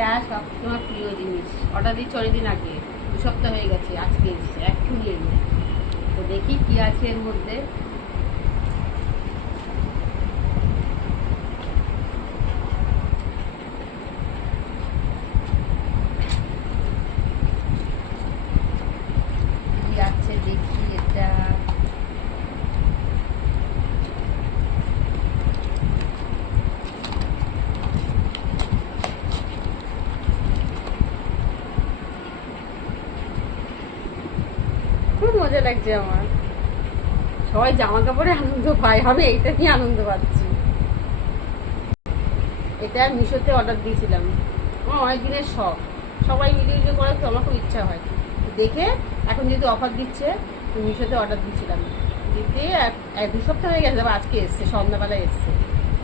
এটা সবসময় প্রিয় জিনিস, অর্ডার দিচ্ছি অনেকদিন আগে, 2 সপ্তাহ হয়ে গেছে, আজকে এসছে, এক্ষুনি এলো। তো দেখি কি আছে এর মধ্যে। কি আছে দেখি এটা। খুব মজা লাগছে আমার, সবাই জামা কাপড়ে আনন্দ পায়, আমি এইটা নিয়ে আনন্দ পাচ্ছি। এটা মিশোতে অর্ডার দিয়েছিলাম, আমার অনেক দিনের শখ, সবাই ভিডিও করার তো আমার খুব ইচ্ছা হয় দেখে। এখন যেহেতু অফার দিচ্ছে, মিশোতে অর্ডার দিয়েছিলাম, দিতে 2 সপ্তাহ হয়ে গেছে, আজকে এসছে, সন্ধ্যাবেলায় এসছে।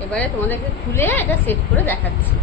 এবারে তোমাদেরকে খুলে এটা সেট করে দেখাচ্ছি।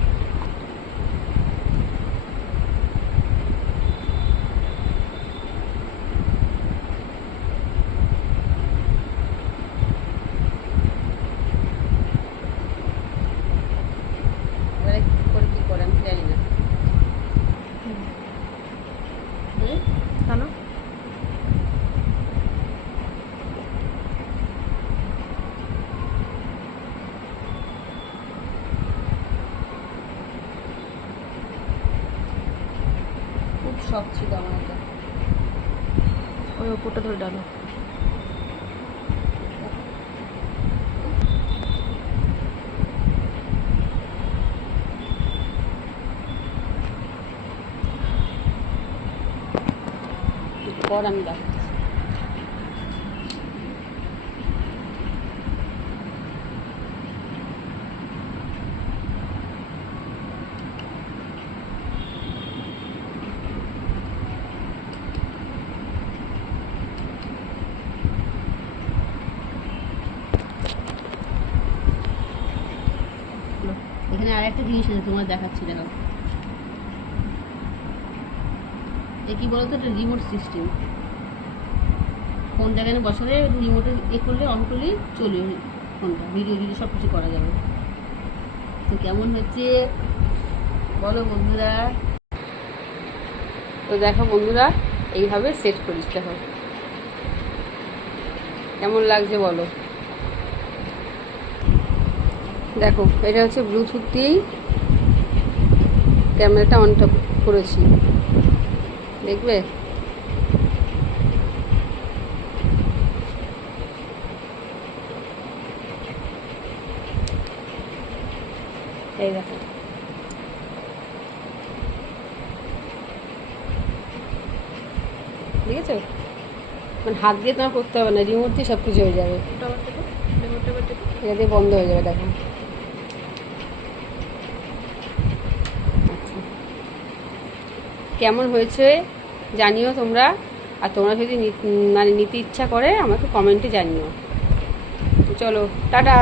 খুব শখ ছিল আমার এটা। ওই ওপরটা ধরে ডালো। পর আমি দেখাচ্ছি। এখানে আরেকটা জিনিস আছে, তোমার দেখাচ্ছি, দেখো। এ কি বলতো, এটা রিমোট সিস্টেম। ফোন জায়গায় বসালে রিমোটে করলে, অন করলে চলে ফোনটা, ভিডিও সব কিছু করা যাবে। তো কেমন হচ্ছে বলো বন্ধুরা? তো দেখো বন্ধুরা, এইভাবে সেট করিস, দেখো কেমন লাগছে বলো। দেখো এটা হচ্ছে ব্লুটুথ দিয়েই ক্যামেরাটা অন করেছি, দেখবে। এই দেখো, ঠিক আছে, মানে হাত দিয়ে তোমার করতে হবে না, রিমোট দিয়ে সব কিছু হয়ে যাবে। এটা দিয়ে বন্ধ হয়ে যাবে, দেখো। আচ্ছা, কেমন হয়েছে জানিও তোমরা, আর তোমরা যদি মানে নিতে ইচ্ছা করে আমাকে কমেন্টে জানিও। চলো টাটা।